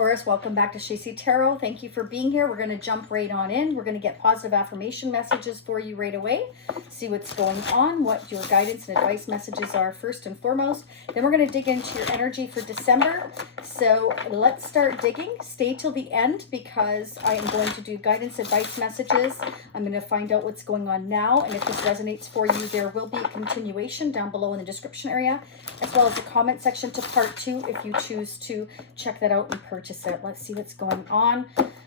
Taurus, welcome back to Shacy Tarot. Thank you for being here. We're going to jump right on in. We're going to get positive affirmation messages for you right away. See what's going on, what your guidance and advice messages are first and foremost. Then we're going to dig into your energy for December. So let's start digging. Stay till the end because I am going to do guidance advice messages. I'm going to find out what's going on now. And if this resonates for you, there will be a continuation down below in the description area, as well as a comment section to part 2 if you choose to check that out and purchase it. Let's see what's going on.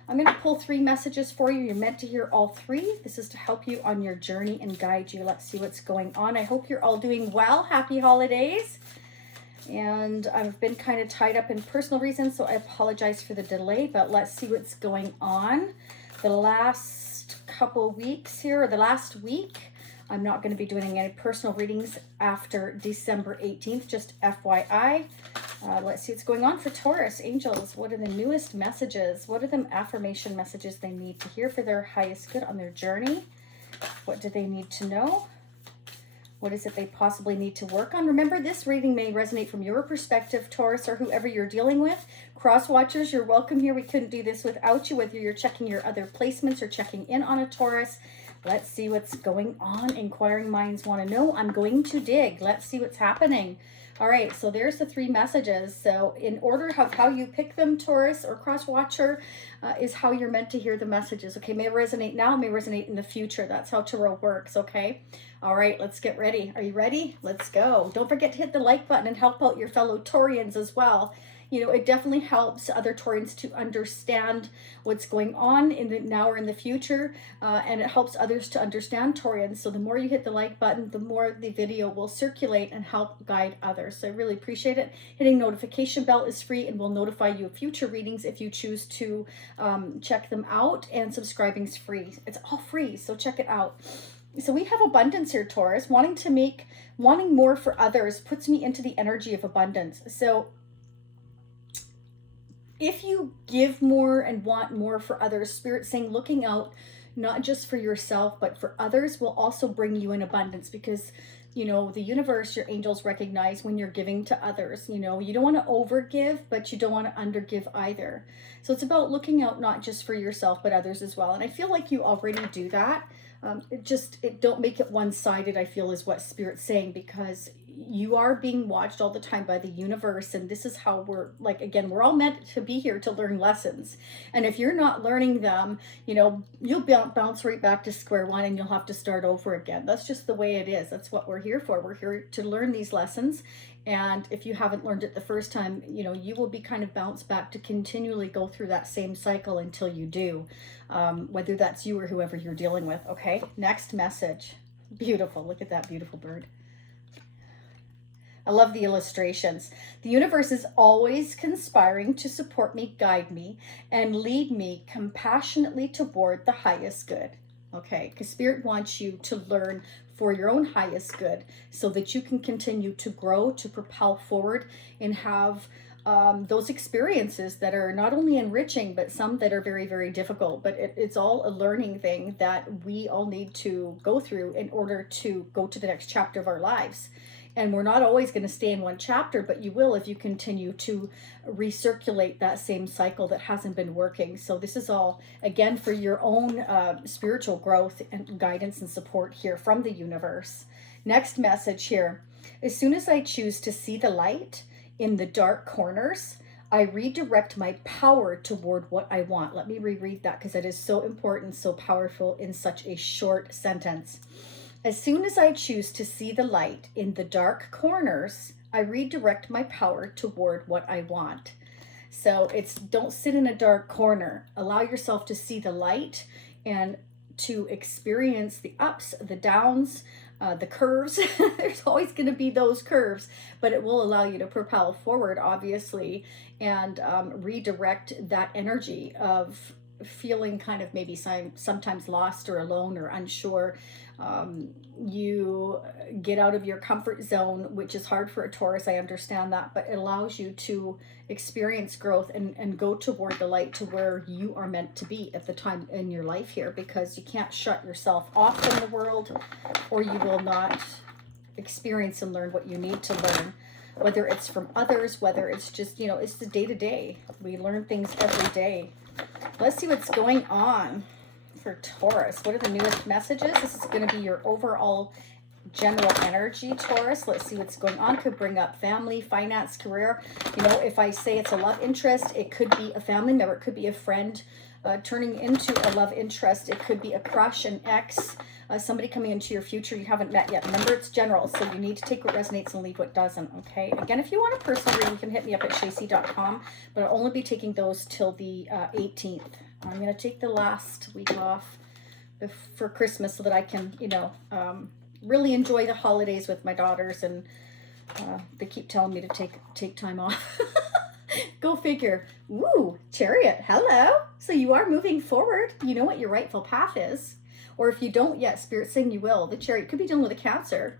I'm going to pull 3 messages for you. You're meant to hear all 3. This is to help you on your journey and guide you. Let's see what's going on. I hope you're all doing well. Happy holidays. And I've been kind of tied up in personal reasons, so I apologize for the delay, but let's see what's going on. The last couple weeks here, or the last week, I'm not going to be doing any personal readings after December 18th, just FYI. Let's see what's going on for Taurus. Angels, what are the newest messages? What are the affirmation messages they need to hear for their highest good on their journey? What do they need to know? What is it they possibly need to work on? Remember, this reading may resonate from your perspective, Taurus, or whoever you're dealing with. Crosswatchers, you're welcome here. We couldn't do this without you, whether you're checking your other placements or checking in on a Taurus. Let's see what's going on. Inquiring minds want to know. I'm going to dig. Let's see what's happening. All right, so there's the 3 messages. So in order of how you pick them, Taurus or Crosswatcher, is how you're meant to hear the messages. Okay, may resonate now, may resonate in the future. That's how tarot works, okay? All right, let's get ready. Are you ready? Let's go. Don't forget to hit the like button and help out your fellow Taurians as well. You know, it definitely helps other Taurians to understand what's going on in the now or in the future, and it helps others to understand Taurians. So the more you hit the like button, the more the video will circulate and help guide others. So I really appreciate it. Hitting notification bell is free and will notify you of future readings if you choose to check them out, and subscribing is free. It's all free, so check it out. So we have abundance here, Taurus. Wanting more for others puts me into the energy of abundance. So if you give more and want more for others, Spirit saying looking out not just for yourself, but for others will also bring you in abundance, because, you know, the universe, your angels recognize when you're giving to others. You know, you don't want to overgive, but you don't want to undergive either. So it's about looking out not just for yourself, but others as well. And I feel like you already do that. Don't make it one-sided, I feel, is what Spirit's saying, because you are being watched all the time by the universe, and this is how we're, like, again, we're all meant to be here to learn lessons. And if you're not learning them, you know, you'll bounce right back to square one and you'll have to start over again. That's just the way it is. That's what we're here for. We're here to learn these lessons. And if you haven't learned it the first time, you know, you will be kind of bounced back to continually go through that same cycle until you do, whether that's you or whoever you're dealing with. Okay, next message. Beautiful. Look at that beautiful bird. I love the illustrations. The universe is always conspiring to support me, guide me, and lead me compassionately toward the highest good. Okay, because Spirit wants you to learn for your own highest good so that you can continue to grow, to propel forward, and have those experiences that are not only enriching, but some that are very, very difficult. But it's all a learning thing that we all need to go through in order to go to the next chapter of our lives. And we're not always going to stay in one chapter, but you will if you continue to recirculate that same cycle that hasn't been working. So this is all, again, for your own spiritual growth and guidance and support here from the universe. Next message here. As soon as I choose to see the light in the dark corners, I redirect my power toward what I want. Let me reread that because it is so important, so powerful in such a short sentence. As soon as I choose to see the light in the dark corners, I redirect my power toward what I want. So it's don't sit in a dark corner. Allow yourself to see the light and to experience the ups, the downs, the curves. There's always going to be those curves, but it will allow you to propel forward, obviously, and redirect that energy of feeling kind of maybe sometimes lost or alone or unsure. You get out of your comfort zone, which is hard for a Taurus. I understand that, but it allows you to experience growth and go toward the light to where you are meant to be at the time in your life here, because you can't shut yourself off from the world or you will not experience and learn what you need to learn. whether it's from others, whether it's just, you know, it's the day-to-day. We learn things every day. Let's see what's going on for Taurus. What are the newest messages? This is going to be your overall general energy, Taurus. Let's see what's going on. Could bring up family, finance, career. You know, if I say it's a love interest, it could be a family member. It could be a friend turning into a love interest. It could be a crush, an ex, somebody coming into your future you haven't met yet. Remember, it's general, so you need to take what resonates and leave what doesn't, okay? Again, if you want a personal reading, you can hit me up at shacy.com, but I'll only be taking those till the 18th. I'm going to take the last week off for Christmas so that I can, you know, really enjoy the holidays with my daughters, and they keep telling me to take time off. Go figure. Ooh, Chariot, hello. So you are moving forward. You know what your rightful path is. Or if you don't yet, Spirit's saying you will. The Chariot could be dealing with a Cancer.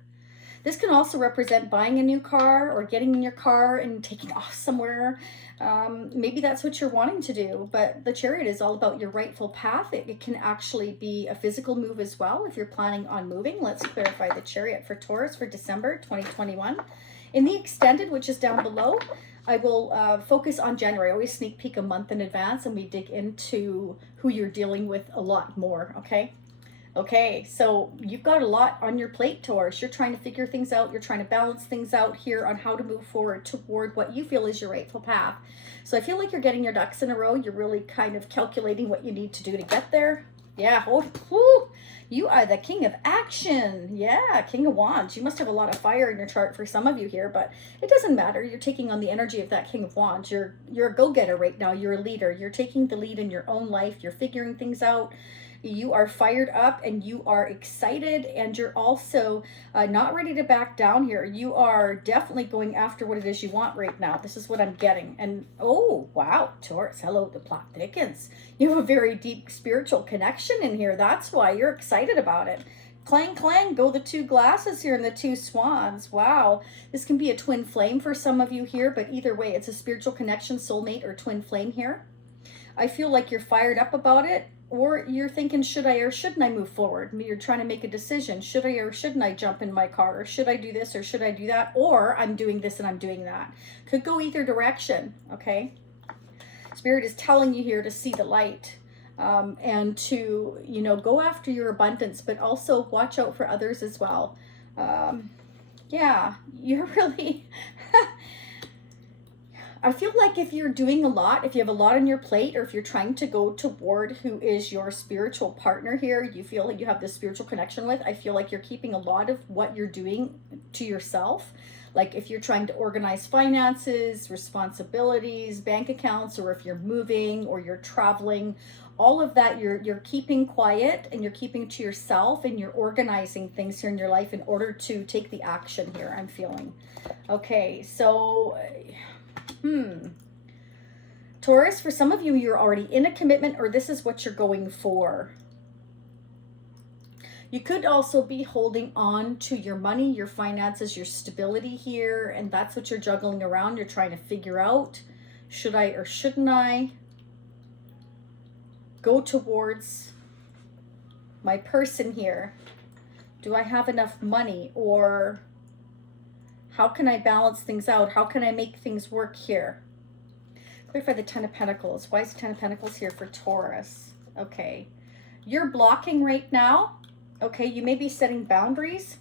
This can also represent buying a new car or getting in your car and taking off somewhere. Maybe that's what you're wanting to do. But the Chariot is all about your rightful path. It can actually be a physical move as well if you're planning on moving. Let's clarify the Chariot for Taurus for December 2021. In the extended, which is down below, I will focus on January. I always sneak peek a month in advance, and we dig into who you're dealing with a lot more, okay? Okay, so you've got a lot on your plate, Taurus. You're trying to figure things out. You're trying to balance things out here on how to move forward toward what you feel is your rightful path. So I feel like you're getting your ducks in a row. You're really kind of calculating what you need to do to get there. Yeah, oh, whew. You are the king of action. Yeah, King of Wands. You must have a lot of fire in your chart for some of you here, but it doesn't matter. You're taking on the energy of that King of Wands. You're a go-getter right now. You're a leader. You're taking the lead in your own life. You're figuring things out. You are fired up and you are excited, and you're also not ready to back down here. You are definitely going after what it is you want right now. This is what I'm getting. And oh, wow, Taurus, hello, the plot thickens. You have a very deep spiritual connection in here. That's why you're excited about it. Clang, clang, go the two glasses here and the two swans. Wow, this can be a twin flame for some of you here, but either way, it's a spiritual connection, soulmate or twin flame here. I feel like you're fired up about it. Or you're thinking, should I or shouldn't I move forward? You're trying to make a decision. Should I or shouldn't I jump in my car? Or should I do this or should I do that? Or I'm doing this and I'm doing that. Could go either direction, okay? Spirit is telling you here to see the light and to, you know, go after your abundance, but also watch out for others as well. Yeah, you're really... I feel like if you're doing a lot, if you have a lot on your plate, or if you're trying to go toward who is your spiritual partner here, you feel like you have this spiritual connection with, I feel like you're keeping a lot of what you're doing to yourself. Like if you're trying to organize finances, responsibilities, bank accounts, or if you're moving or you're traveling, all of that you're keeping quiet and you're keeping to yourself, and you're organizing things here in your life in order to take the action here, I'm feeling. Okay, so... Taurus, for some of you, you're already in a commitment, or this is what you're going for. You could also be holding on to your money, your finances, your stability here, and that's what you're juggling around. You're trying to figure out, should I or shouldn't I go towards my person here? Do I have enough money, or... how can I balance things out? How can I make things work here? Clarify the Ten of Pentacles. Why is the Ten of Pentacles here for Taurus? Okay. You're blocking right now. Okay, you may be setting boundaries.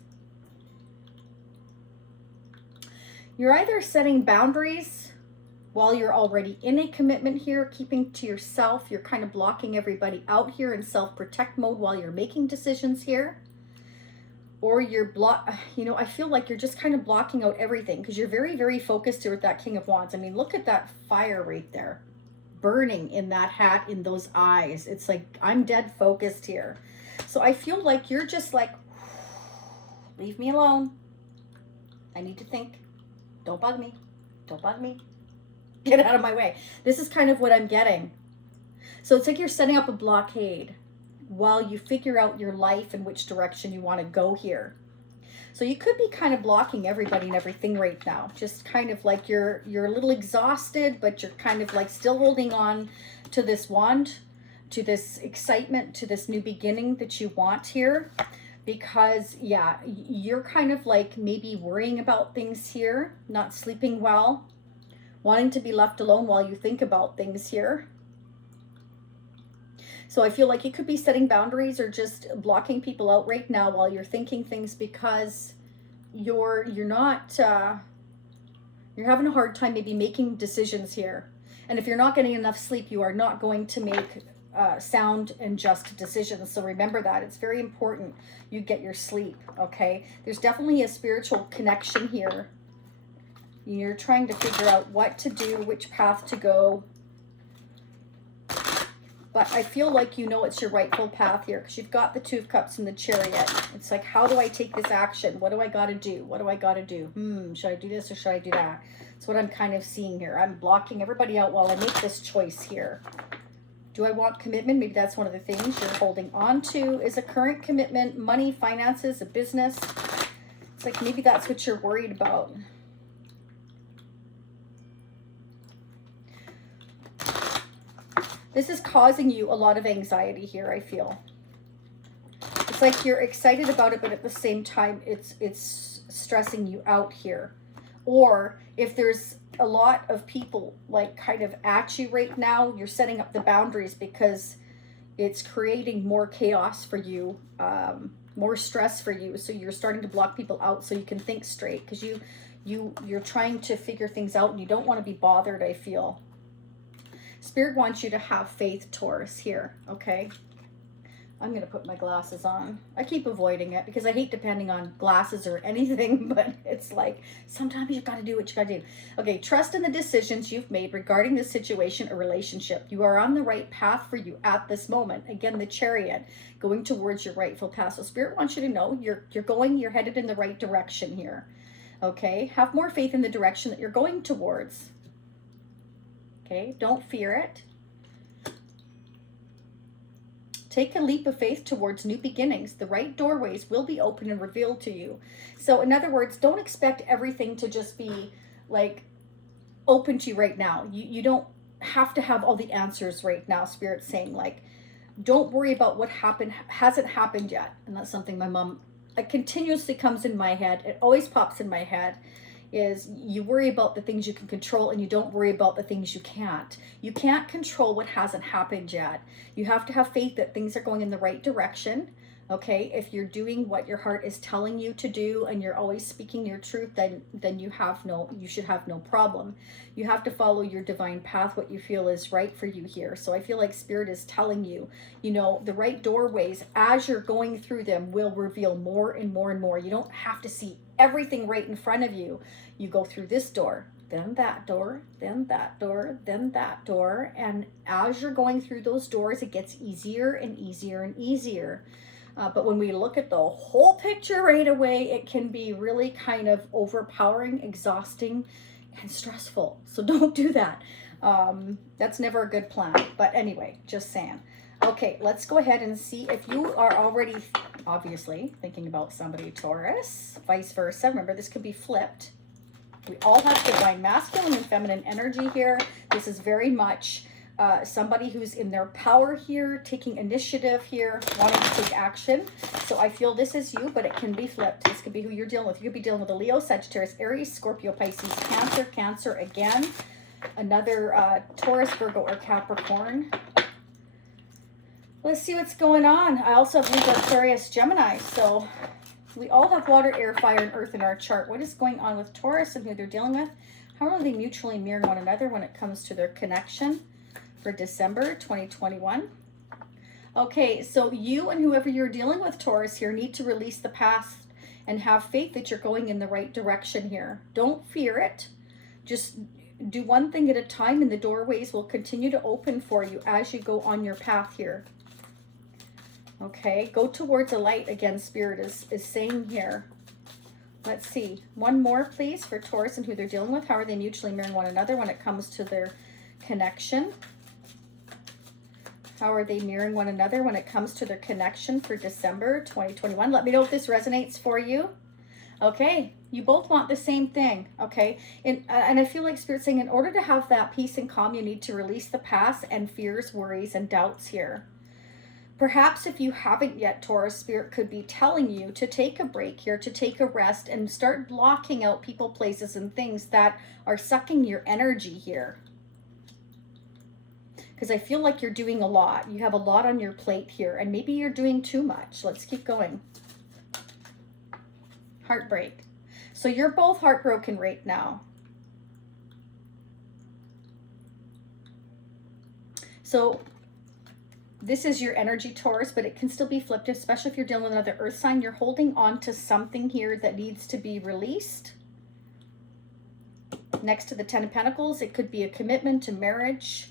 You're either setting boundaries while you're already in a commitment here, keeping to yourself. You're kind of blocking everybody out here in self-protect mode while you're making decisions here. Or you're I feel like you're just kind of blocking out everything because you're very, very focused here with that King of Wands. I mean, look at that fire right there, burning in that hat, in those eyes. It's like, I'm dead focused here. So I feel like you're just like, leave me alone. I need to think. Don't bug me. Don't bug me. Get out of my way. This is kind of what I'm getting. So it's like you're setting up a blockade while you figure out your life and which direction you want to go here. So you could be kind of blocking everybody and everything right now. Just kind of like you're a little exhausted, but you're kind of like still holding on to this wand, to this excitement, to this new beginning that you want here. because, yeah, you're kind of like maybe worrying about things here, not sleeping well, wanting to be left alone while you think about things here. So I feel like you could be setting boundaries or just blocking people out right now while you're thinking things, because you're not, you're having a hard time maybe making decisions here. And if you're not getting enough sleep, you are not going to make sound and just decisions. So remember that. It's very important you get your sleep, okay? There's definitely a spiritual connection here. You're trying to figure out what to do, which path to go. But I feel like you know it's your rightful path here, because you've got the Two of Cups and the Chariot. It's like, how do I take this action? What do I got to do? What do I got to do? Should I do this or should I do that? That's what I'm kind of seeing here. I'm blocking everybody out while I make this choice here. Do I want commitment? Maybe that's one of the things you're holding on to. Is a current commitment, money, finances, a business? It's like maybe that's what you're worried about. This is causing you a lot of anxiety here, I feel. It's like you're excited about it, but at the same time, it's stressing you out here. Or if there's a lot of people like kind of at you right now, you're setting up the boundaries because it's creating more chaos for you, more stress for you. So you're starting to block people out so you can think straight, because you're trying to figure things out and you don't want to be bothered, I feel. Spirit wants you to have faith, Taurus, here, okay? I'm going to put my glasses on. I keep avoiding it because I hate depending on glasses or anything, but it's like sometimes you've got to do what you got to do. Okay, trust in the decisions you've made regarding the situation or relationship. You are on the right path for you at this moment. Again, the Chariot, going towards your rightful path. So Spirit wants you to know you're headed in the right direction here, okay? Have more faith in the direction that you're going towards. Okay, don't fear it. Take a leap of faith towards new beginnings. The right doorways will be open and revealed to you. So in other words, don't expect everything to just be like open to you right now. You don't have to have all the answers right now. Spirit's saying, like, don't worry about what hasn't happened yet. And that's something my mom, it continuously comes in my head. It always pops in my head. Is you worry about the things you can control and you don't worry about the things you can't. You can't control what hasn't happened yet. You have to have faith that things are going in the right direction. Okay, if you're doing what your heart is telling you to do and you're always speaking your truth, then you should have no problem. You have to follow your divine path, what you feel is right for you here. So I feel like Spirit is telling you, the right doorways as you're going through them will reveal more and more and more. You don't have to see everything right in front of you. You go through this door, then that door, then that door, then that door. And as you're going through those doors, it gets easier and easier and easier. But when we look at the whole picture right away, it can be really kind of overpowering, exhausting, and stressful. So don't do that. That's never a good plan. But anyway, just saying. Okay, let's go ahead and see if you are already, obviously, thinking about somebody, Taurus, vice versa. Remember, this could be flipped. We all have divine masculine and feminine energy here. This is very much somebody who's in their power here, taking initiative here, wanting to take action. So I feel this is you, but it can be flipped. This could be who you're dealing with. You could be dealing with a Leo, Sagittarius, Aries, Scorpio, Pisces, Cancer again. Another Taurus, Virgo, or Capricorn. Let's see what's going on. I also have Libra, Aquarius, Gemini. So we all have water, air, fire, and earth in our chart. What is going on with Taurus and who they're dealing with? How are they mutually mirroring one another when it comes to their connection for December 2021? Okay, so you and whoever you're dealing with, Taurus, here need to release the past and have faith that you're going in the right direction here. Don't fear it. Just do one thing at a time, and the doorways will continue to open for you as you go on your path here. Okay, go towards a light again, Spirit is saying here. Let's see. One more, please, for Taurus and who they're dealing with. How are they mutually mirroring one another when it comes to their connection? How are they mirroring one another when it comes to their connection for December 2021? Let me know if this resonates for you. Okay, you both want the same thing, okay? And I feel like Spirit's saying in order to have that peace and calm, you need to release the past and fears, worries, and doubts here. Perhaps if you haven't yet, Taurus, Spirit could be telling you to take a break here, to take a rest and start blocking out people, places, and things that are sucking your energy here. Because I feel like you're doing a lot. You have a lot on your plate here, and maybe you're doing too much. Let's keep going. Heartbreak. So you're both heartbroken right now. So this is your energy, Taurus, but it can still be flipped, especially if you're dealing with another earth sign. You're holding on to something here that needs to be released. Next to the Ten of Pentacles, it could be a commitment to marriage.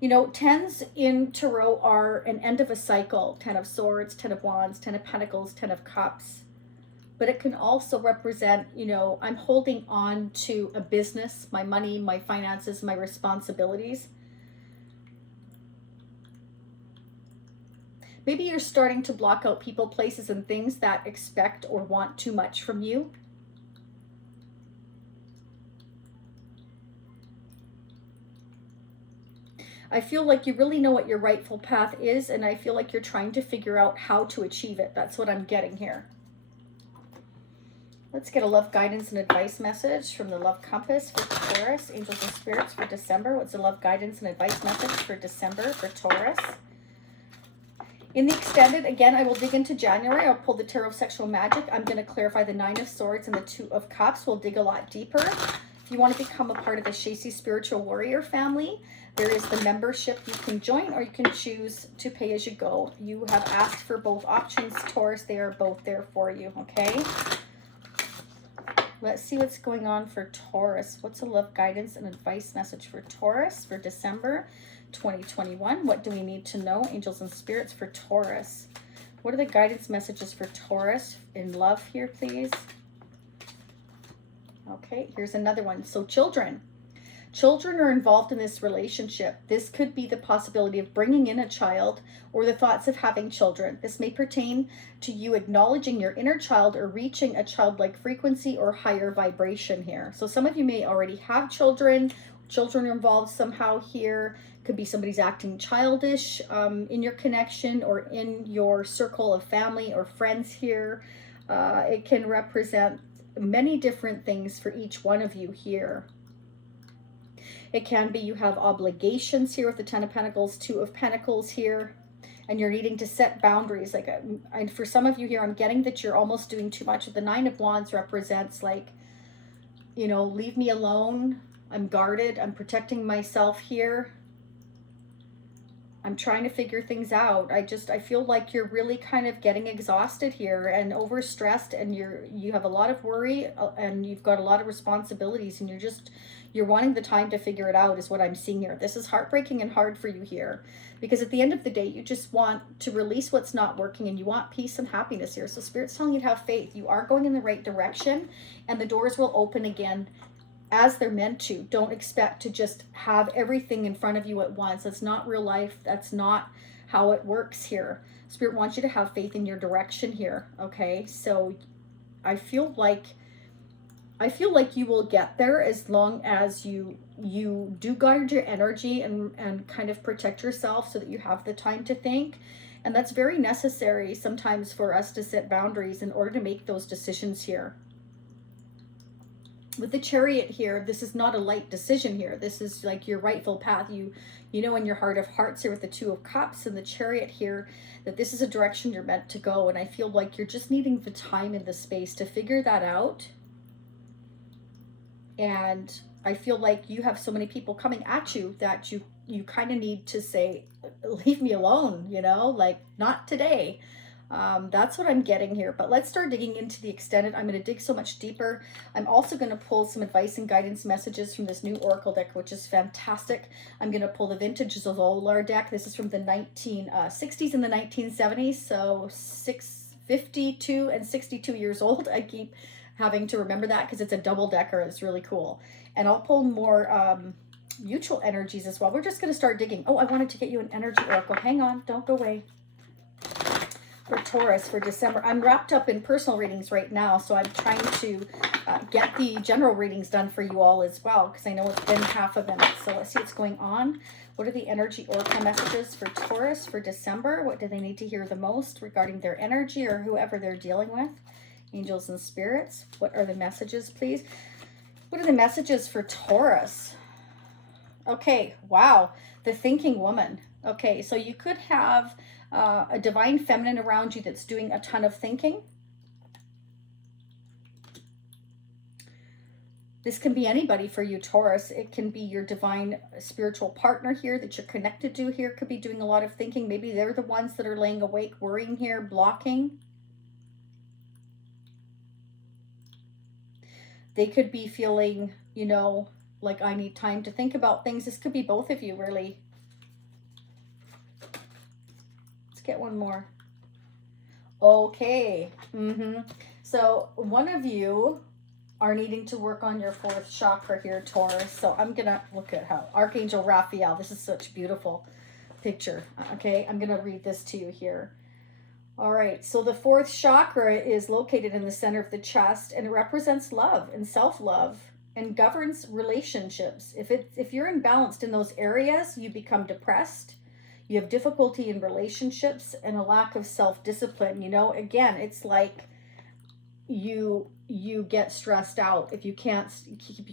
You know, tens in Tarot are an end of a cycle. 10 of Swords, 10 of Wands, 10 of Pentacles, 10 of Cups. But it can also represent, you know, I'm holding on to a business, my money, my finances, my responsibilities. Maybe you're starting to block out people, places, and things that expect or want too much from you. I feel like you really know what your rightful path is, and I feel like you're trying to figure out how to achieve it. That's what I'm getting here. Let's get a love guidance and advice message from the Love Compass for Taurus. Angels and Spirits for December. What's the love guidance and advice message for December for Taurus? In the extended, again, I will dig into January. I'll pull the Tarot of Sexual Magic. I'm going to clarify the 9 of Swords and the 2 of Cups. We'll dig a lot deeper. If you want to become a part of the Shacy Spiritual Warrior family, there is the membership you can join, or you can choose to pay as you go. You have asked for both options, Taurus. They are both there for you, okay? Let's see what's going on for Taurus. What's a love guidance and advice message for Taurus for December 2021? What do we need to know, angels and spirits, for Taurus? What are the guidance messages for Taurus in love here, please? Okay, here's another one. So children are involved in this relationship. This could be the possibility of bringing in a child or the thoughts of having children. This may pertain to you acknowledging your inner child or reaching a childlike frequency or higher vibration here. So some of you may already have children. Children are involved somehow here. Could be somebody's acting childish in your connection or in your circle of family or friends here. It can represent many different things for each one of you here. It can be you have obligations here with the 10 of Pentacles, 2 of Pentacles here, and you're needing to set boundaries. Like, and for some of you here, I'm getting that you're almost doing too much. The 9 of Wands represents, like, you know, leave me alone. I'm guarded. I'm protecting myself here. I'm trying to figure things out. I feel like you're really kind of getting exhausted here and overstressed, and you have a lot of worry and you've got a lot of responsibilities, and you're wanting the time to figure it out is what I'm seeing here. This is heartbreaking and hard for you here, because at the end of the day, you just want to release what's not working and you want peace and happiness here. So Spirit's telling you to have faith. You are going in the right direction and the doors will open again as they're meant to. Don't expect to just have everything in front of you at once. That's not real life. That's not how it works here. Spirit wants you to have faith in your direction here, okay? So I feel like you will get there as long as you do guard your energy and kind of protect yourself so that you have the time to think. And that's very necessary sometimes for us to set boundaries in order to make those decisions here. With the Chariot here, this is not a light decision here. This is like your rightful path. You know in your heart of hearts here with the 2 of Cups and the Chariot here that this is a direction you're meant to go. And I feel like you're just needing the time and the space to figure that out. And I feel like you have so many people coming at you that you kind of need to say, leave me alone, you know, like not today. That's what I'm getting here. But let's start digging into the extended. I'm going to dig so much deeper. I'm also going to pull some advice and guidance messages from this new Oracle deck, which is fantastic. I'm going to pull the Vintage Zolar deck. This is from the 1960s and the 1970s. So 52 and 62 years old. I keep having to remember that because it's a double decker. It's really cool. And I'll pull more mutual energies as well. We're just going to start digging. Oh, I wanted to get you an energy oracle. Hang on. Don't go away. for Taurus for December. I'm wrapped up in personal readings right now, so I'm trying to get the general readings done for you all as well, because I know it's been half a minute. So let's see what's going on. What are the energy oracle messages for Taurus for December? What do they need to hear the most regarding their energy or whoever they're dealing with? Angels and spirits, what are the messages, please? What are the messages for Taurus? Okay, wow, the thinking woman. Okay, so you could have a divine feminine around you that's doing a ton of thinking. This can be anybody for you, Taurus. It can be your divine spiritual partner here that you're connected to here. Could be doing a lot of thinking. Maybe they're the ones that are laying awake, worrying here, blocking. They could be feeling, you know, like I need time to think about things. This could be both of you, really. Let's get one more. Okay. So one of you are needing to work on your fourth chakra here, Taurus. So I'm going to look at how Archangel Raphael, this is such a beautiful picture. Okay, I'm going to read this to you here. All right, so the fourth chakra is located in the center of the chest, and it represents love and self-love and governs relationships. If you're imbalanced in those areas, you become depressed. You have difficulty in relationships and a lack of self-discipline. You know, again, it's like you get stressed out if you can't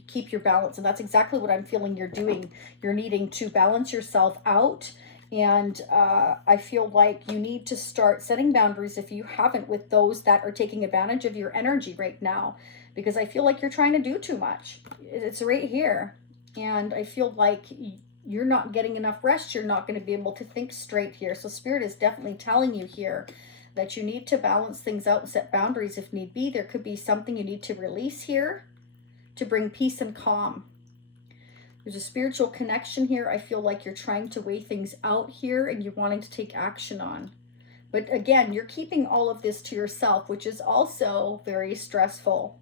keep your balance, and that's exactly what I'm feeling you're doing. You're needing to balance yourself out, and I feel like you need to start setting boundaries if you haven't with those that are taking advantage of your energy right now, because I feel like you're trying to do too much. It's right here, and I feel like you're not getting enough rest. You're not going to be able to think straight here. So Spirit is definitely telling you here that you need to balance things out and set boundaries if need be. There could be something you need to release here to bring peace and calm. There's a spiritual connection here. I feel like you're trying to weigh things out here and you're wanting to take action on. But again, you're keeping all of this to yourself, which is also very stressful.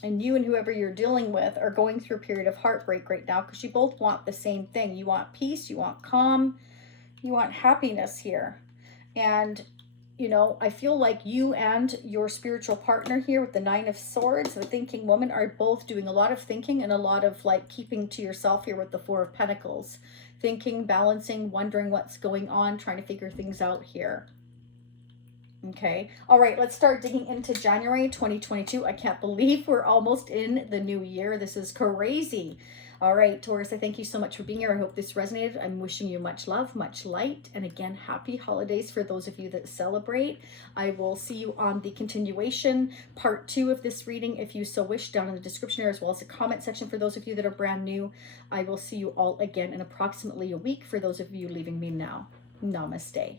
And you and whoever you're dealing with are going through a period of heartbreak right now, because you both want the same thing. You want peace, you want calm, you want happiness here. And, you know, I feel like you and your spiritual partner here with the Nine of Swords, the thinking woman, are both doing a lot of thinking and a lot of like keeping to yourself here with the Four of Pentacles. Thinking, balancing, wondering what's going on, trying to figure things out here. Okay. All right, let's start digging into January 2022. I can't believe we're almost in the new year. This is crazy. All right, Taurus, I thank you so much for being here. I hope this resonated. I'm wishing you much love, much light, and again, happy holidays for those of you that celebrate. I will see you on the continuation, part 2 of this reading, if you so wish, down in the description area, as well as the comment section for those of you that are brand new. I will see you all again in approximately a week for those of you leaving me now. Namaste.